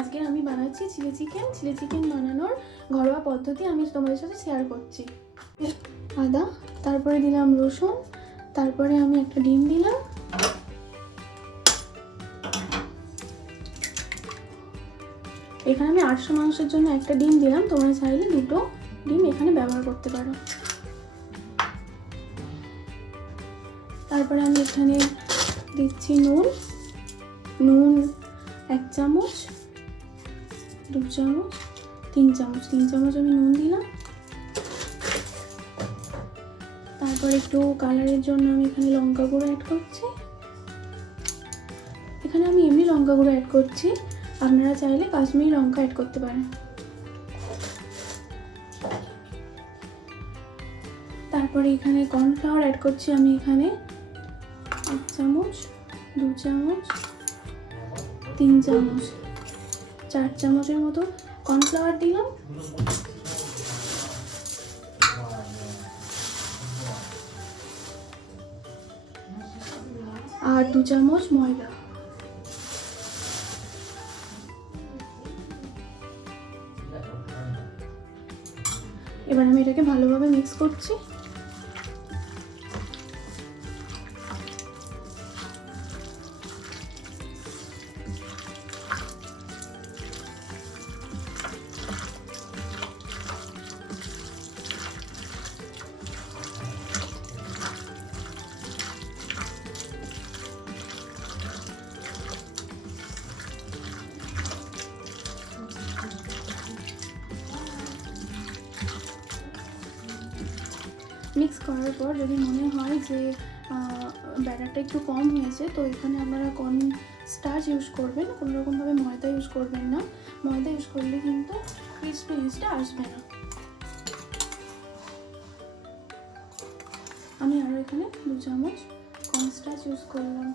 আজকে আমি বানাচ্ছি চিলি চিকেন। চিলি চিকেন বানানোর ঘরোয়া পদ্ধতি আমি তোমাদের সাথে শেয়ার করছি। আদা, তারপরে দিলাম রসুন, তারপরে আমি একটা ডিম দিলাম, এখানে আমি 800 মাংসের জন্য একটা ডিম দিলাম, তোমরা চাইলে 2টো ডিম এখানে ব্যবহার করতে পারো। তারপরে আমি এখানে দিচ্ছি নুন 1 চামচ, 2 চামচ, 3 চামচ, 3 চামচ আমি নুন দিলাম। তারপর একটু কালারের জন্য আমি এখানে লঙ্কা গুঁড়ো অ্যাড করছি। এখানে আমি এমনি লঙ্কা গুঁড়ো অ্যাড করছি, আপনারা চাইলে কাশ্মীরি লঙ্কা অ্যাড করতে পারেন। তারপরে এখানে কর্নফ্লাওয়ার অ্যাড করছি আমি এখানে 1 চামচ, 2 চামচ, 3 চামচ, 4 চামচের মতো কর্নফ্লাওয়ার দিলাম। আর 2 চামচ ময়দা। এবার আমি এটাকে ভালোভাবে মিক্স করছি। মিক্স করার পর যদি মনে হয় যে ব্যাটারটা একটু কম হয়েছে, তো এখানে আপনারা কর্ন স্টার্চ ইউজ করবেন, কোনো রকমভাবে ময়দা ইউজ করবেন না। ময়দা ইউজ করলে কিন্তু ক্রিসপিনেসটা আসবে না। আমি আরও এখানে 2 চামচ কর্ন স্টার্চ ইউজ করলাম।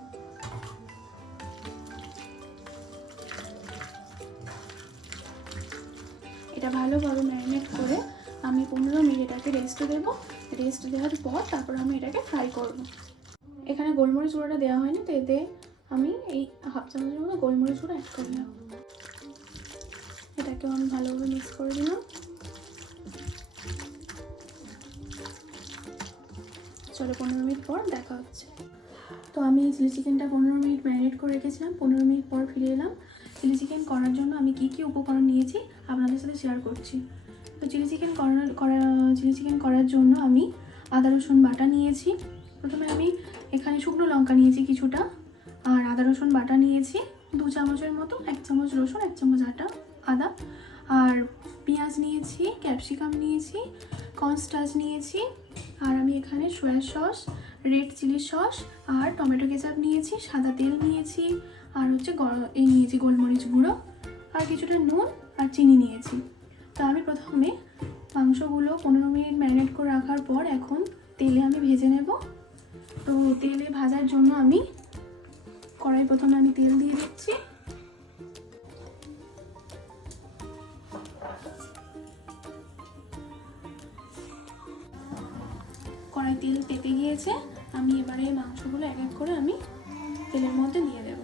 এটা ভালোভাবে ম্যারিনেট করে আমি 15 মিনিট এটাকে রেস্ট দেবো। রেস্ট দেওয়ার পর তারপর আমি এটাকে ফ্রাই করব। এখানে গোলমরিচ গুঁড়োটা দেওয়া হয়নি, তো এতে আমি এই 1/2 চামচের মতো গোলমরিচ গুঁড়ো অ্যাড করলাম। এটাকেও আমি ভালোভাবে মিক্স করে দিলাম। চলো 15 মিনিট পর দেখা হচ্ছে। তো আমি চিলি চিকেনটা 15 মিনিট ম্যারিনেট করে রেখেছিলাম। 15 মিনিট পর ফিরে এলাম। চিলি চিকেন করার জন্য আমি কি কি উপকরণ নিয়েছি আপনাদের সাথে শেয়ার করছি। তো চিলি চিকেন করার জন্য আমি আদা রসুন বাটা নিয়েছি। প্রথমে আমি এখানে শুকনো লঙ্কা নিয়েছি কিছুটা, আর আদা রসুন বাটা নিয়েছি 2 চামচের মতো, 1 চামচ রসুন, 1 চামচ আদা, আর পেঁয়াজ নিয়েছি, ক্যাপসিকাম নিয়েছি, কর্নস্টার্চ নিয়েছি, আর আমি এখানে soya sauce, red chilli sauce আর টমেটো কেচাপ নিয়েছি, সাদা তেল নিয়েছি, আর হচ্ছে এই নিয়েছি গোলমরিচ গুঁড়ো, আর কিছুটা নুন আর চিনি নিয়েছি। তো আমি প্রথমে মাংসগুলো 15 মিনিট ম্যারিনেট করে রাখার পর এখন তেলে আমি ভেজে নেব। তো তেলে ভাজার জন্য আমি কড়াই প্রথমে আমি তেল দিয়ে দিচ্ছি। কড়াই তেল তেতে গিয়েছে, আমি এবারে মাংসগুলো এক এক করে আমি তেলের মধ্যে দিয়ে দেব।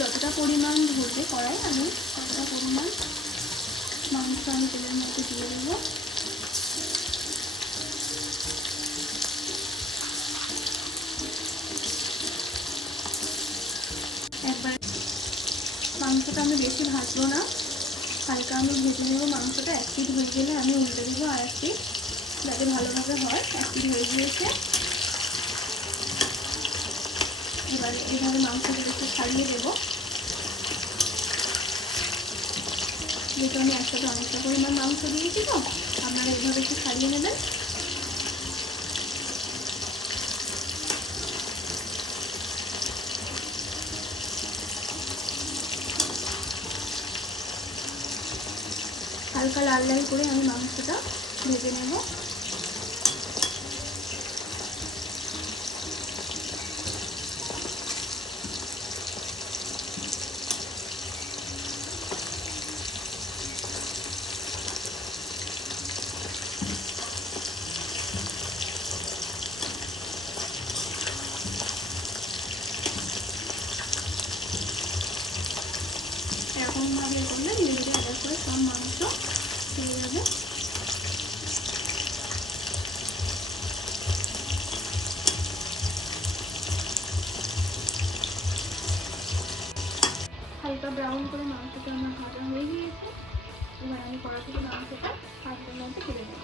যতটা পরিমাণ ধরবে কড়াই, আমি ততটা পরিমাণ মাংস আমি তেলের মধ্যে দিয়ে দেবো। একবার মাংসটা আমি বেশি ভাজবো না, হালকা আমি ভেজে নেবো। মাংসটা 1 পিঠ হয়ে গেলে আমি উল্টে দেবো আর 1 পিঠ, যাতে ভালোভাবে হয়। 1 পিঠ হয়ে গিয়েছে। এবারে এইভাবে মাংসটা একটু ছাড়িয়ে দেবো, যেহেতু আমি একসাথে অনেকটা পরিমাণ মাংস দিয়েছি, তো আপনারা এইভাবে একটু ছাড়িয়ে নেবেন। হালকা লাল লাল করে আমি মাংসটা ভেজে নেব। এরকমভাবে করলে ধীরে ধীরে এক করে সব মাংস চলে যাবে। হালকা ব্রাউন করে মাংসটা আমার ভাজা হয়ে গিয়েছে। এবার আমি কড়া থেকে মাংসটা হাতের মধ্যে তুলে নেব।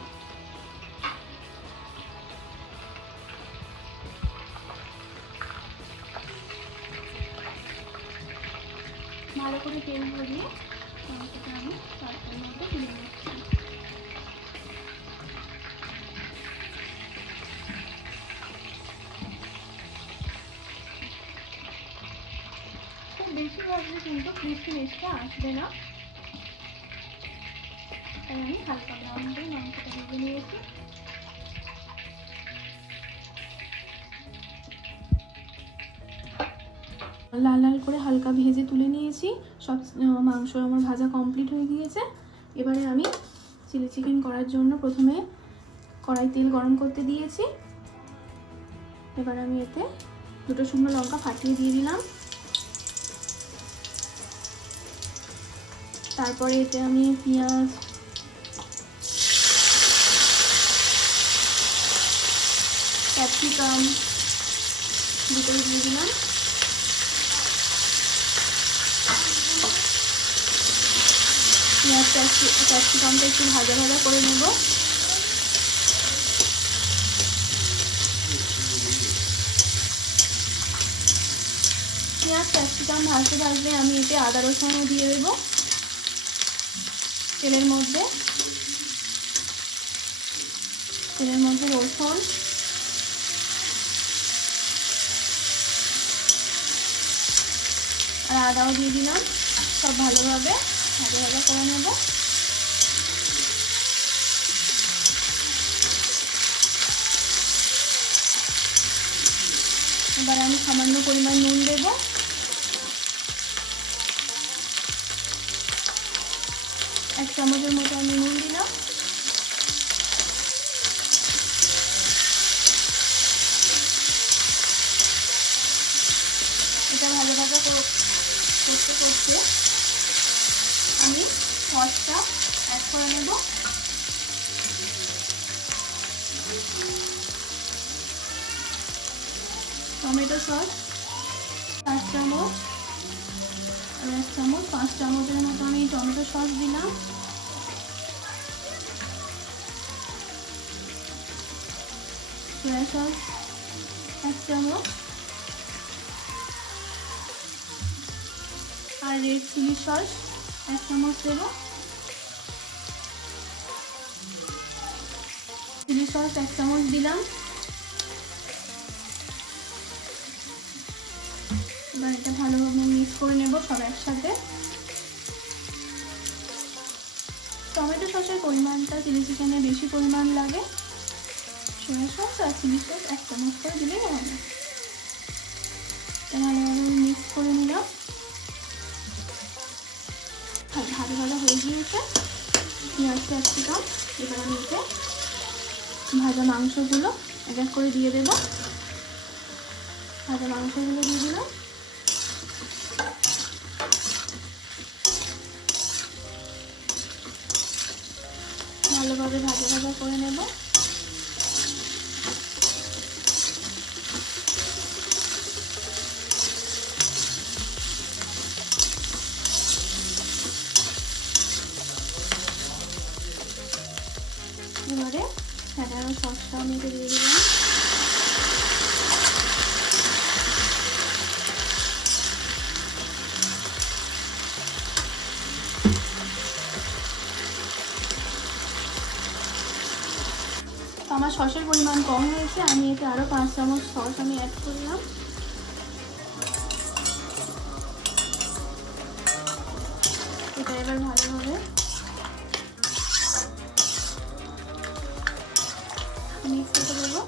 ভালো করে তেল ভরিয়ে মাংসটা আমি হাতের মধ্যে তুলে নিচ্ছি। খুব বেশি ভাজলে কিন্তু ক্রিস্পিনেসটা আসবে না, তাই আমি হালকা ব্রাউন করে মাংসটা ভেজে নিয়েছি। লাল লাল করে হালকা ভেজে তুলে নিয়েছি। সব মাংস আমার ভাজা কমপ্লিট হয়ে গিয়েছে। এবারে আমি চিলি চিকেন করার জন্য প্রথমে কড়াই তেল গরম করতে দিয়েছি। এবার আমি এতে 2টো শুকনো লঙ্কা ফাটিয়ে দিয়ে দিলাম। তারপরে এতে আমি পেঁয়াজ, ক্যাপসিকাম দুটোই দিয়ে দিলাম। পেঁয়াজ ক্যাপসিকামটা একটু ভাজা ভাজা করে নেব। পেঁয়াজ ক্যাপসিকাম ভাজতে ভাজতে আমি এতে আদা রসুনও দিয়ে দেবো তেলের মধ্যে। রসুন আর আদাও দিয়ে দিলাম। সব ভালোভাবে ভাজা ভাজা করে নেব। এবার আমি সামান্য পরিমাণ নুন দেব। এক চামচের মতো আমি নুন দিলাম। এটা ভালোভাবে করতে করতে আমি সসটা অ্যাড করে নেব। টমেটো সস 4 চামচ আর 1 চামচ 5 চামচের মতো আমি টমেটো সস দিলাম। সয়া সস 1 চামচ আর রেড চিলি সস 1 চামচ দেব। চিলি সস 1 চামচ দিলাম। এবার এটা ভালোভাবে মিক্স করে নেব সব একসাথে। টমেটো সসের পরিমাণটা চিলি চিকেনে বেশি পরিমাণ লাগে। সয়া সস আর চিলি সস 1 চামচ করে দিলেই হবে। এটা ভালোভাবে মিক্স করে নিলাম। ভালো হয়ে গিয়েছে পেঁয়াজ ক্যাপসিকাম। এবার আমি এতে ভাজা মাংসগুলো এক এক করে দিয়ে দেব। ভাজা মাংসগুলো দিয়ে দিলাম। ভালোভাবে ভাজা ভাজা করে নেব। এবারে সাধারণ সসটা আমি দিয়ে দিলাম। আমার সসের পরিমাণ কম হয়েছে, আমি এতে আরও 5 চামচ সস আমি অ্যাড করলাম। এটা এবার ভালোভাবে মিক্স করতে দেবো।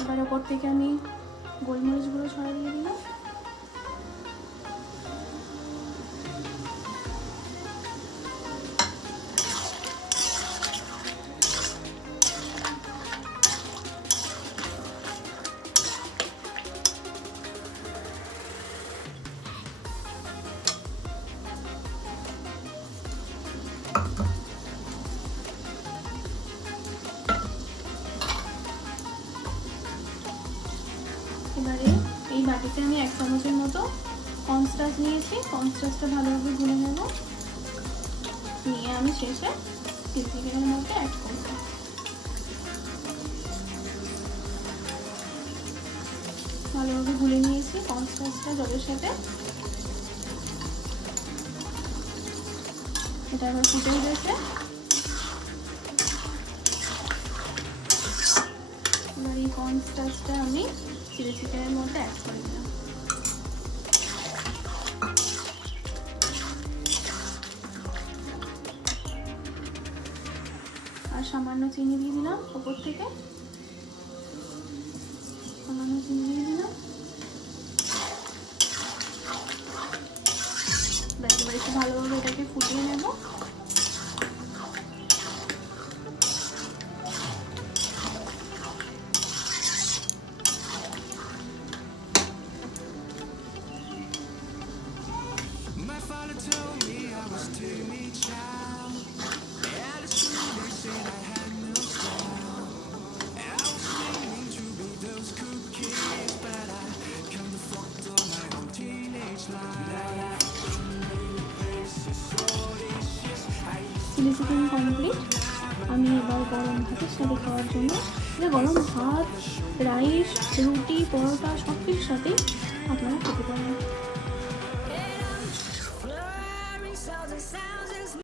এবার ওপর থেকে আমি গোলমরিচগুলো ছড়া দিয়ে দিলাম। এবারে এই বাটিতে আমি 1 চামচের মতো কর্নস্টার্চ নিয়েছি। কর্নস্টার্চটা ভালোভাবে গুলে নেব, নিয়ে আমি শেষে চিলি চিকেনের মধ্যে অ্যাড করব। ভালোভাবে গুলে নিয়েছি কর্নস্টার্চটা জলের সাথে। এটা এবার ফুটে উঠেছে। এবার এই কর্নস্টার্চটা আমি চিলি চিকেনের মধ্যে অ্যাড করে দিলাম। আর সামান্য চিনি দিয়ে দিলাম উপর থেকে, সামান্য চিনি দিয়ে দিলাম। ব্যাস এবার একটু ভালোভাবে এটাকে ফুটিয়ে নেব। Chilli chicken complete. আমি এবার গরম ভাতের সাথে খাওয়ার জন্য, এটা গরম ভাত, রাইস, রুটি, পরোটা সব কিছুর সাথেই আপনারা খেতে পারেন।